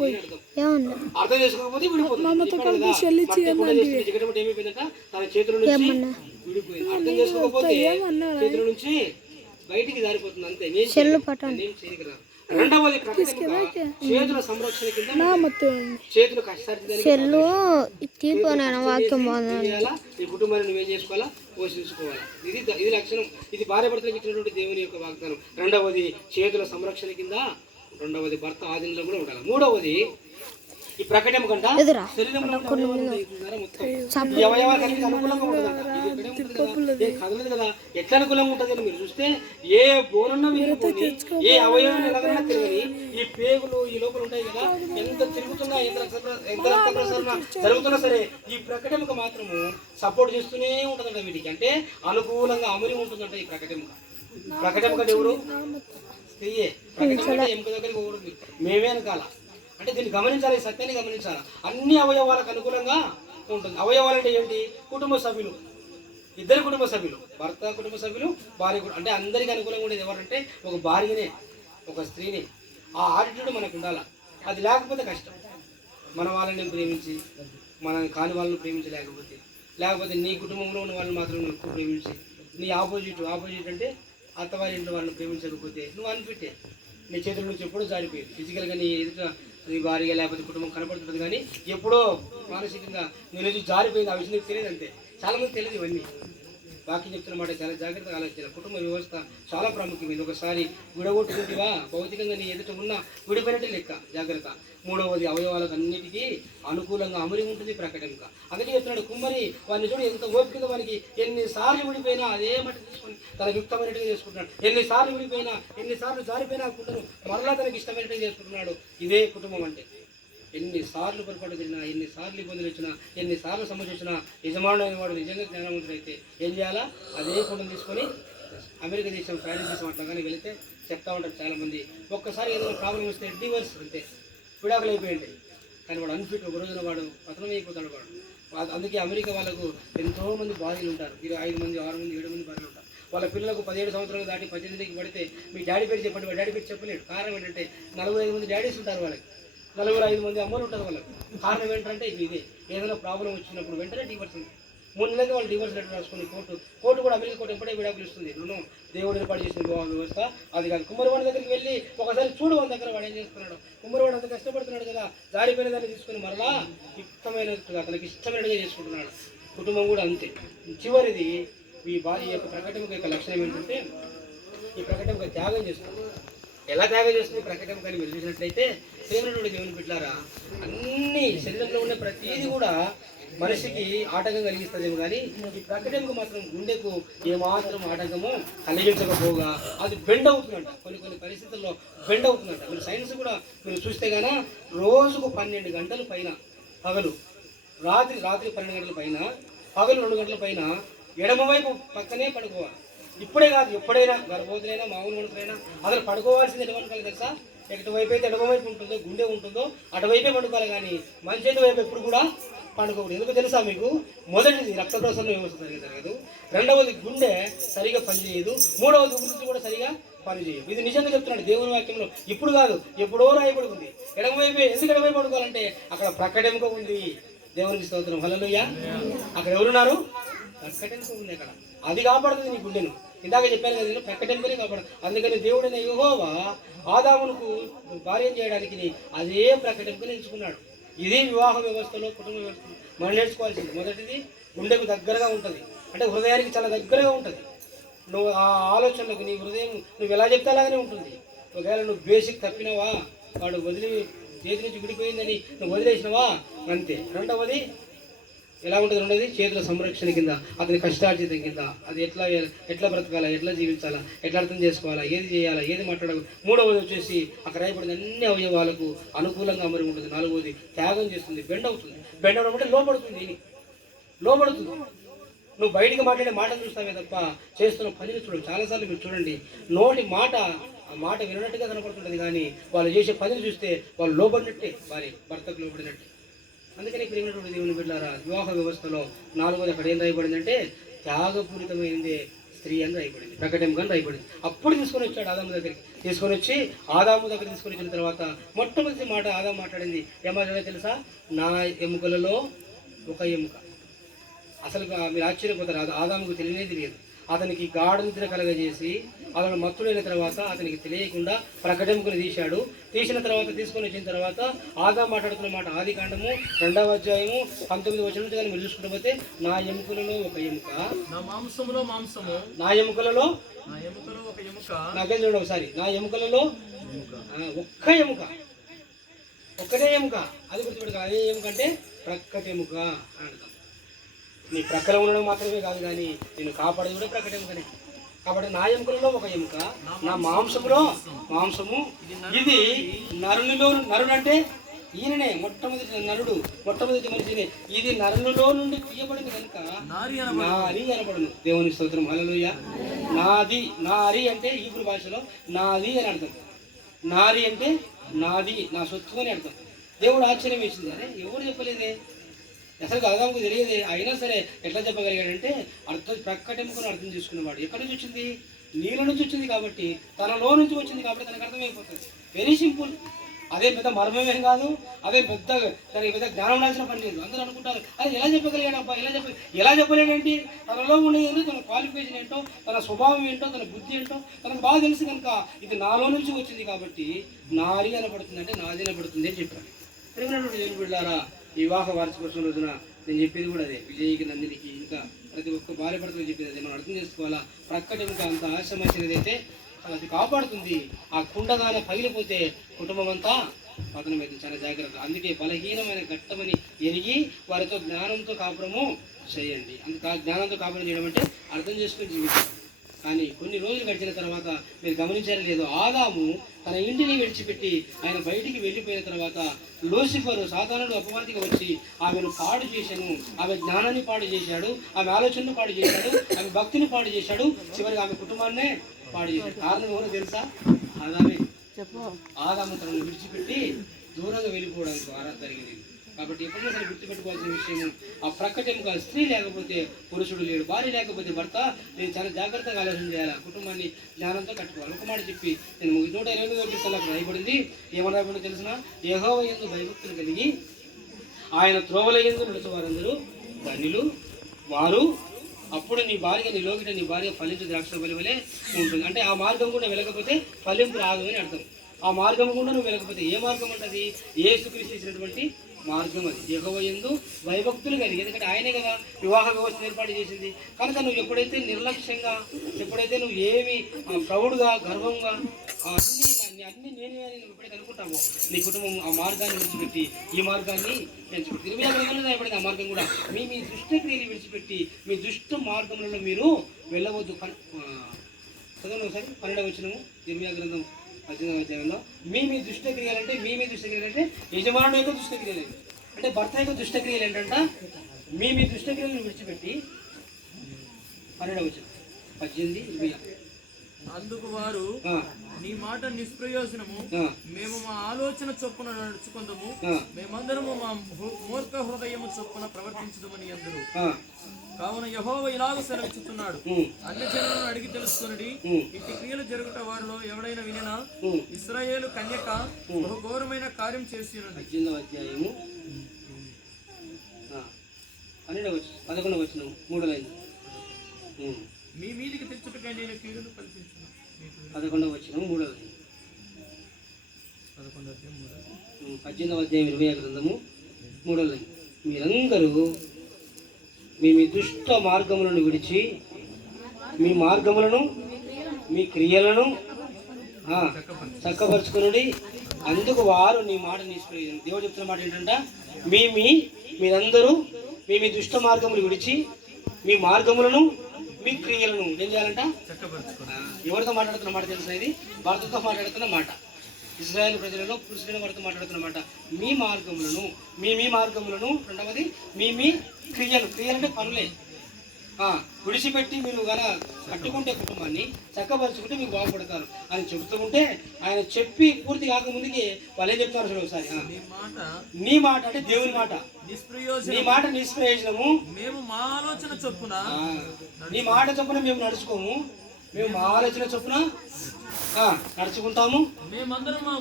పోయి. అర్థం. చేసుకోకపోతే విడిపోతుంది మామతో కలిపి తన చేతుల నుంచి విడిపోయింది అర్థం చేసుకోకపోతే చేతుల నుంచి బయటికి జారిపోతుంది. అంతే. నేను చెల్లు పట్టండి నేను చేయగలను రెండవది ప్రకటన చేతుల సంరక్షణ కింద చేతులు చెల్లు వాక్యం కుటుంబాన్ని నువ్వేం చేసుకోవాలా? పోషించుకోవాలా? ఇది ఇది లక్షణం. ఇది భార్య భర్తలకు ఇచ్చినటువంటి దేవుని యొక్క వాగ్దానం. రెండవది చేతుల సంరక్షణ కింద రెండవది భర్త ఆధీనంలో కూడా ఉండాలి. మూడవది ఈ ప్రకటన కంట శరీరంలో కదలదు కదా. ఎట్లా అనుకూలంగా ఉంటుంది అని మీరు చూస్తే ఏ బోనన్న విరిగిపోయి ఏ అవయవం ఎలాగైనా తిరగని ఈ పేగులు ఈ లోపల ఉంటాయి కదా ఎంత తిరుగుతున్నా ఎంత ఎంత రక్త ప్రసరణ జరుగుతున్నా సరే ఈ ప్రకటనకు మాత్రము సపోర్ట్ చేస్తూనే ఉంటుందంట వీటికి. అంటే అనుకూలంగా అమరి ఉంటుందంట ఈ ప్రకటన ప్రకటన ఎవరు? మేమే అనకాల అంటే దీన్ని గమనించాలి సత్యాన్ని గమనించాలి? అన్ని అవయవాలకు అనుకూలంగా ఉంటుంది. అవయవాలు అంటే ఏంటి కుటుంబ సభ్యులు. ఇద్దరు కుటుంబ సభ్యులు. భర్త కుటుంబ సభ్యులు భార్య అంటే అందరికీ అనుకూలంగా ఉండేది ఎవరంటే ఒక భార్యనే ఒక స్త్రీని. ఆ ఆటిట్యూడ్ మనకు ఉండాలి? అది లేకపోతే కష్టం. మన వాళ్ళని ప్రేమించి మన కాని వాళ్ళని ప్రేమించలేకపోతే లేకపోతే నీ కుటుంబంలో ఉన్న వాళ్ళని మాత్రం ఎక్కువ ప్రేమించి నీ ఆపోజిట్ ఆపోజిట్ అంటే అత్తవారి ఇంట్లో వాళ్ళని ప్రేమించకపోతే. నువ్వు అన్ఫిట్టే నీ చేతుల నుంచి ఎప్పుడో జారిపోయింది. ఫిజికల్గా నీ ఎదుట నీ భార్య లేకపోతే కుటుంబం కనపడుతుంది కానీ ఎప్పుడో మానసికంగా నీ నుంచి జారిపోయింది. ఆ విషయం నీకు తెలియదు అంతే. చాలా మంది తెలియదు ఇవన్నీ. వాక్యం చెప్తున్న మాట చాలా జాగ్రత్తగా ఆలోచించాలి. కుటుంబ వ్యవస్థ చాలా ప్రాముఖ్యమైనది ఒకసారి విడగొట్టుకుంటేవా భౌతికంగా నీ ఎదుట ఉన్న విడిపోయినట్టే లెక్క. జాగ్రత్త. మూడవది అవయవాలకు అన్నిటికీ అనుకూలంగా అమరి ఉంటుంది ప్రకటనక. అందుకే చెప్తున్నాడు కుమ్మరి వారిని చూడు ఎంత ఓపికగా వారికి ఎన్నిసార్లు విడిపోయినా అదే మట్టి తీసుకొని తనకు యుక్తమైనట్టుగా చేసుకుంటున్నాడు. ఎన్నిసార్లు విడిపోయినా ఎన్నిసార్లు జారిపోయినా కుండను మరలా తనకి ఇష్టమైనట్టుగా చేసుకుంటున్నాడు. ఇదే కుటుంబం అంటే. ఎన్నిసార్లు పొరపాటు జరిగినా ఎన్నిసార్లు ఇబ్బందులు వచ్చినా ఎన్నిసార్లు సమస్య వచ్చినా యజమానుడు వాడు నిజంగా జ్ఞానవంతుడైతే ఏం చేయాలా? అదే ఫోటోని తీసుకొని అమెరికా దేశం ప్యారిస్ దేశం అట్లా కానీ వెళితే చెప్తా ఉంటారు చాలామంది. ఒక్కసారి ఏదైనా ప్రాబ్లం వస్తే డివర్స్ అంతే. విడాకులు అయిపోయింది కానీ వాడు అన్ఫిట్ ఒక రోజున వాడు పతనం అయిపోతాడు వాడు. అందుకే అమెరికా వాళ్ళకు ఎంతోమంది మంది ఉంటారు. ఇరవై ఐదు మంది ఆరు మంది ఏడు మంది భార్యలు ఉంటారు. వాళ్ళ పిల్లలకు పదిహేడు సంవత్సరాలు దాటి పద్దెనిమిదికి పడితే మీ డాడీ పేరు చెప్పండి డాడీ పేరు చెప్పలేడు. కారణం ఏంటంటే నలభై ఐదు మంది డాడీస్ ఉంటారు వాళ్ళకి. నలుగురు ఐదు మంది అమ్మలు ఉంటుంది వాళ్ళకి. కారణం ఏంటంటే ఇది ఇదే. ఏదైనా ప్రాబ్లం వచ్చినప్పుడు వెంటనే డివర్స్ మూడు నెలలకి వాళ్ళు డివర్స్ లెటర్ రాసుకుని కోర్టు కోర్టు కూడా అమెరికా కోర్టు ఎప్పుడే విడాకులు ఇస్తుంది. రుణం దేవుడు ఏర్పాటు చేసిన వ్యవస్థ. అది కాదు. కుమ్మరివాడి దగ్గరికి వెళ్ళి ఒకసారి చూడు వాళ్ళ దగ్గర వాడు ఏం చేస్తున్నాడు. కుమ్మరివాడు అంత కష్టపడుతున్నాడు కదా. జారిపోయిన దాన్ని తీసుకుని మరలా ఇష్టమైన అతనికి ఇష్టమైనట్టుగా చేసుకుంటున్నాడు. కుటుంబం కూడా అంతే. చివరిది ఈ భార్య యొక్క ప్రకటన యొక్క లక్షణం ఏంటంటే ఈ ప్రకటన త్యాగం చేస్తుంది. ఎలా త్యాగం చేస్తుంది ప్రకటన? కానీ మీరు చూసినట్లయితే ప్రేమనుడు దేవుని బిడ్డారా అన్ని శరీరంలో ఉన్న ప్రతిదీ కూడా మనిషికి ఆటంకం కలిగిస్తుందేమో కానీ ఈ ప్రకటనకు మాత్రం గుండెకు ఏమాత్రం ఆటంకము కలిగించకపోగా అది బెండ్ అవుతుందంట. కొన్ని కొన్ని పరిస్థితుల్లో బెండ్ అవుతుందంట. మీరు సైన్స్ కూడా మీరు చూస్తే గాన రోజుకు పన్నెండు గంటల పైన పగలు రాత్రి రాత్రి పన్నెండు గంటల పైన పగలు రెండు గంటల పైన ఎడమవైపు పక్కనే పడుకోవాలి. ఇప్పుడే కాదు ఎప్పుడైనా గర్భవతులైనా మామూలు మనుషులైనా అసలు పడుకోవాల్సింది ఎటువంటి తెలుసా? ఎటువైపు అయితే ఎడమవైపు ఉంటుందో గుండె ఉంటుందో అటువైపే పండుకోవాలి కానీ మన చేతి వైపు ఎప్పుడు కూడా పండుకోకూడదు. ఎందుకు తెలుసా మీకు? మొదటిది రక్త ప్రసరణ వ్యవస్థ సరిగా జరగదు. రెండవది గుండె సరిగా పనిచేయదు. మూడవది ఊపిరి కూడా సరిగా పనిచేయదు. ఇది నిజంగా చెప్తున్నాడు దేవుని వాక్యంలో. ఇప్పుడు కాదు ఎప్పుడో రాయబడి ఉంది ఎడమవైపు ఎందుకు ఎడమవైపు పండుకోవాలంటే అక్కడ ప్రకటనక ఉంది. దేవునికి స్తోత్రం. హల్లెలూయా. అక్కడ ఎవరున్నారు? ప్రకటనక ఉంది అక్కడ. అది కాపాడుతుంది నీ గుండెను. ఇందాక చెప్పాను కదా నేను ప్రకటనకనే కాపాడు అందుకని దేవుడైన యుహోవా ఆదామునకు భార్యం చేయడానికి అదే ప్రకటింపుని ఎంచుకున్నాడు. ఇది వివాహ వ్యవస్థలో కుటుంబ వ్యవస్థ మనం నేర్చుకోవాల్సింది. మొదటిది గుండెకు దగ్గరగా ఉంటుంది. అంటే హృదయానికి చాలా దగ్గరగా ఉంటుంది. నువ్వు ఆ ఆలోచనలకు నీ హృదయం నువ్వు ఎలా చెప్తే అలాగనే ఉంటుంది. ఒకవేళ నువ్వు బేసిక్ తప్పినవా వాడు వదిలి చేతి నుంచి విడిపోయిందని నువ్వు వదిలేసినవా? అంతే. రెండవది ఎలా ఉంటుంది ఉండేది చేతుల సంరక్షణ కింద అతని కష్టార్జితం కింద. అది ఎట్లా ఎట్లా బ్రతకాలా? ఎట్లా జీవించాలా? ఎట్లా అర్థం చేసుకోవాలా? ఏది చేయాలా? ఏది మాట్లాడాలి? మూడవది వచ్చేసి అక్కడ రాయబడిన అన్ని అవయవాలకు అనుకూలంగా అమరి ఉంటుంది. నాలుగవది త్యాగం చేస్తుంది. బెండ్ అవుతుంది. బెండ్ అవడం అంటే లోపడుతుంది లోపడుతుంది. నువ్వు బయటికి మాట్లాడే మాటలు చూస్తావే తప్ప చేస్తున్న పనిని చూడవు చాలాసార్లు మీరు చూడండి. నోటి మాట ఆ మాట వినట్టుగా కనపడుతుంటుంది కానీ వాళ్ళు చేసే పనిని చూస్తే వాళ్ళు లోబడినట్టే. వారి భర్తకు లోబడినట్టే. అందుకని ప్రేమటువంటి దేవుని బిడ్డారా వివాహ వ్యవస్థలో నాలుగోది అక్కడ ఏం రాయబడిందంటే త్యాగపూరితమైనదే స్త్రీ అని రాయబడింది ప్రకటెముక అని రాయబడింది. అప్పుడు తీసుకొని వచ్చాడు ఆదాము దగ్గరికి. తీసుకొని వచ్చి ఆదాము దగ్గర తీసుకొని వచ్చిన తర్వాత మొట్టమొదటి మాట ఆదాము మాట్లాడింది. ఏమాటో తెలుసా? నా ఎముకలలో ఒక ఎముక. అసలు మీరు ఆశ్చర్యపోతారు? ఆదాముకు తెలియనే తెలియదు. అతనికి గాఢ నిద్ర కలగజేసి అతను మత్తుడైన తర్వాత అతనికి తెలియకుండా ప్రకటెముకను తీశాడు. తీసిన తర్వాత తీసుకొని వచ్చిన తర్వాత ఆదాం మాట్లాడుతున్న మాట ఆది కాండము రెండవ అధ్యాయము పంతొమ్మిది వచ్చిన నుంచి కానీ మీరు చూసుకుంటూ పోతే నా ఎముకలలో ఒక ఎముక. నా మాంసములో మాంసము. నా ఎముకలలో? నా ఎముకలో ఒక ఎముక. నాకేం చూడండి ఒకసారి. నా ఎముకలలో? ఒక్క ఎముక. ఒక్కటే ఎముక. అది గుర్తుపెట్టుకో. అదే ఎముక అంటే ప్రక్కటి ఎముక అని అర్థం. నీ ప్రక్కన ఉండడం మాత్రమే కాదు కానీ నేను కాపాడేది కూడా ప్రక్కటి ఎముకనే. కాబట్టి నా ఎముకలలో ఒక ఎముక నా మాంసములో మాంసము. ఇది నరునిలో నరుడు అంటే ఈయననే మొట్టమొదటి నరుడు మొట్టమొదటి మనిషినే. ఇది నరునిలో నుండి తీయబడింది కనుక నారి అనబడును దేవుని స్తోత్రం. హల్లెలూయా. నాది నారి అంటే ఈపురు భాషలో నాది అని అర్థం. నారి అంటే నాది నా సొత్తు అని అర్థం. దేవుడు ఆశ్చర్యం వేసింది. అరే ఎవరు చెప్పలేదే? అసలు దాదాపు తెలియదు. అయినా సరే ఎట్లా చెప్పగలిగాడంటే అర్థం ప్రక్కటెంపుకొని అర్థం చేసుకున్నవాడు. ఎక్కడి నుంచి వచ్చింది? నీళ్ళ నుంచి వచ్చింది కాబట్టి తనలో నుంచి వచ్చింది కాబట్టి తనకు అర్థమైపోతుంది. వెరీ సింపుల్ అదే పెద్ద మర్మమేం కాదు. అదే పెద్ద తనకి పెద్ద జ్ఞానం ఉండాల్సిన పని లేదు. అందరూ అనుకుంటారు అది ఎలా చెప్పగలిగాడు అబ్బా? ఎలా చెప్ప ఎలా చెప్పలేడేంటి? తనలో ఉండేది ఏంటో తన క్వాలిఫికేషన్ ఏంటో తన స్వభావం ఏంటో తన బుద్ధి ఏంటో తనకు బాగా తెలుసు కనుక ఇది నాలో నుంచి వచ్చింది కాబట్టి నాది అనబడుతుంది అంటే నాది అనబడుతుంది అని చెప్పారు. ప్రేమ దేవుని బిడ్డారా వివాహ వార్షికోత్సవం రోజున నేను చెప్పేది కూడా అదే. విజయ్కి నందినికి ఇంకా ప్రతి ఒక్క భార్య భర్తలు చెప్పేది అదే. మనం అర్థం చేసుకోవాలా? ప్రక్కటి ఇంకా అంత ఆశ్రమించినదైతే అది కాపాడుతుంది. ఆ కుండగాన పగిలిపోతే కుటుంబం అంతా పతనమైంది చాలా జాగ్రత్త అందుకే బలహీనమైన ఘట్టమని ఎరిగి వారితో జ్ఞానంతో కాపురము చేయండి. అందుకు జ్ఞానంతో కాపురం చేయడం అంటే అర్థం చేసుకుని జీవితం కానీ కొన్ని రోజులు గడిచిన తర్వాత మీరు గమనించారో లేదో ఆదాము తన ఇంటిని విడిచిపెట్టి ఆయన బయటికి వెళ్ళిపోయిన తర్వాత లూసిఫర్ సాధారణుడు అపవాదిగా వచ్చి ఆమెను పాడు చేశాను. ఆమె జ్ఞానాన్ని పాడు చేశాడు. ఆమె ఆలోచనను పాడు చేశాడు. ఆమె భక్తిని పాడు చేశాడు. చివరికి ఆమె కుటుంబాన్నే పాడు చేశాడు. కారణం ఎవరో తెలుసా? ఆదామే. ఆదాము తనను విడిచిపెట్టి దూరంగా వెళ్ళిపోవడానికి ద్వారా జరిగింది. కాబట్టి ఎప్పుడైనా సరే గుర్తుపెట్టుకోవాల్సిన విషయం ఆ ప్రక్కటెంక స్త్రీ లేకపోతే పురుషుడు లేడు భార్య లేకపోతే భర్త నేను చాలా జాగ్రత్తగా ఆలోచన చేయాలి ఆ కుటుంబాన్ని జ్ఞానంతో కట్టుకోవాలి. ఒక మాట చెప్పి నేను ముగ్గు నూట ఇరవై ఎనిమిది కీర్తనలకు రాయబడింది ఏమన్నా తెలిసిన? యహోవ ఎందు భయభక్తులు కలిగి ఆయన త్రోవల ఎందు నడుచు వారందరూ ధనులు వారు అప్పుడు నీ భార్య నీ లోకిట నీ భార్య ఫలించు ద్రాక్ష వలె ఉంటుంది. అంటే ఆ మార్గం కూడా వెళ్ళకపోతే ఫలింపు రాదు అని అర్థం. ఆ మార్గం కూడా నువ్వు వెళ్ళకపోతే ఏ మార్గం ఉంటుంది? ఏసుక్రీస్తు ఇచ్చినటువంటి మార్గం అది. యహోవ ఎందు భయభక్తులు కలిగి. ఎందుకంటే ఆయనే కదా వివాహ వ్యవస్థ ఏర్పాటు చేసింది. కనుక నువ్వు ఎప్పుడైతే నిర్లక్ష్యంగా ఎప్పుడైతే నువ్వు ఏమి ప్రౌడ్గా గర్వంగా అన్నీ అన్ని అన్ని నేనే అని నువ్వు ఎప్పుడైతే అనుకుంటావో నీ కుటుంబం ఆ మార్గాన్ని విడిచిపెట్టి ఈ మార్గాన్ని ఎంచుకుంటుంది ఇరవై గ్రంథంలో రాయబడింది ఆ మార్గం కూడా. మీ మీ దుష్ట క్రియని విడిచిపెట్టి మీ దుష్ట మార్గంలో మీరు వెళ్ళవద్దు. చదవను ఒకసారి. పన్నెండవ వచ్చినము ఇరవై గ్రంథం పద్దెనిమిదవ అధ్యాయంలో మీ మీ దుష్ట క్రియలు అంటే మీ మీ దుష్ట క్రియలు అంటే యజమానుడు యొక్క దుష్ట క్రియలు అంటే భర్త యొక్క దుష్ట క్రియలు ఏంటంట? మీ మీ దుష్ట క్రియలను విడిచిపెట్టి పన్నెండవ వచ్చిన పద్దెనిమిది ఇరవై. అందుకు వారు నీ మాట నిష్ప్రయోజనము. మేము మా ఆలోచన చొప్పున నడుచుకుందాము. మేమందరము మా మూర్ఖ హృదయము చొప్పున ప్రవర్తించదమని అందరూ. కావున యహోవ ఇలాగ సెలవిచ్చుతున్నాడు. ఉమ్, అన్ని జనులను అడిగి తెలుసుకుని ఇట్టి క్రియలు జరుగుట వారిలో ఎవడైనా వినినా. ఇస్రాయేలు కన్యక బహు ఘోరమైన కార్యం చేసి అధ్యాయము. పన్నెండవ పదకొండవ వచ్చిన మూడో లైన్. మీ మీదికి తెచ్చుటకై నేను కీడును కల్పించున్నాను మీకు పదకొండవ వచ్చిన మూడో లైన్ పదకొండు అధ్యాయం మూడు. ఉమ్, పద్దెనిమిదవ అధ్యాయం ఇరవై గ్రంథము మూడో లైన్. మీరందరూ మీ మీ దుష్ట మార్గములను విడిచి మీ మార్గములను మీ క్రియలను ఆ, చక్కపరుచుకునుడి. అందుకు వారు నీ మాట నిష్ప్రయోజనం. దేవుడు చెప్తున్న మాట ఏంటంట? మీ మీ మీరందరూ మీ మీ దుష్ట మార్గములు విడిచి మీ మార్గములను మీ క్రియలను ఏం చేయాలంట? ఎవరితో మాట్లాడుతున్న మాట తెలుసా ఇది? భర్తతో మాట్లాడుతున్న మాట. ఇజ్రాయెల్ ప్రజలలో పురుషులైన వారితో మాట్లాడుతున్న మాట. మీ మార్గములను మీ మీ మార్గములను రెండవది మీ మీ క్రియలు. క్రియలు అంటే పనులే. విడిచిపెట్టి మీరు గన కట్టుకుంటే కుటుంబాన్ని చక్కపరుచుకుంటే మీకు బాగుపడతారు అని చెబుతూ ఉంటే ఆయన చెప్పి పూర్తి కాకముందుకి వాళ్ళు ఏం చెప్తారు చూడండి ఒకసారి. నీ మాట అంటే దేవుని మాట. నీ మాట నిష్ప్రయోజనము. మేము మా ఆలోచన చొప్పున నీ మాట చొప్పున మేము నడుచుకోము. మేము మా ఆలోచన చొప్పున నడుచుకుంటాము. మేమందరం మా